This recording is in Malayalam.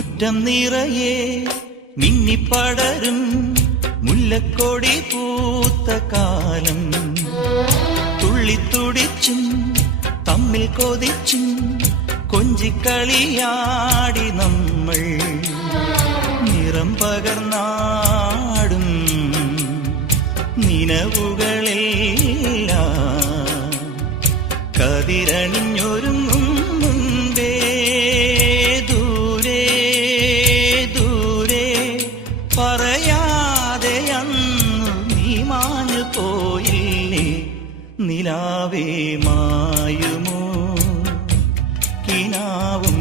മുറ്റം നിറയെ മിന്നിപ്പടരും മുല്ലക്കൊടി പൂത്ത കാലം. തുള്ളിത്തുടിച്ചും തമ്മിൽ കൊതിച്ചും കൊഞ്ചിക്കളിയാടി നമ്മൾ. നിറം പകർന്നാടും നിലവുകളെല്ലാം കതിരണിഞ്ഞൊരുങ്ങും മുൻപേ ദൂരെ ദൂരെ പറയാതെ അന്നു നീ മാഞ്ഞു പോയില്ലേ. നിലാവേ മായുമോ കിനാവും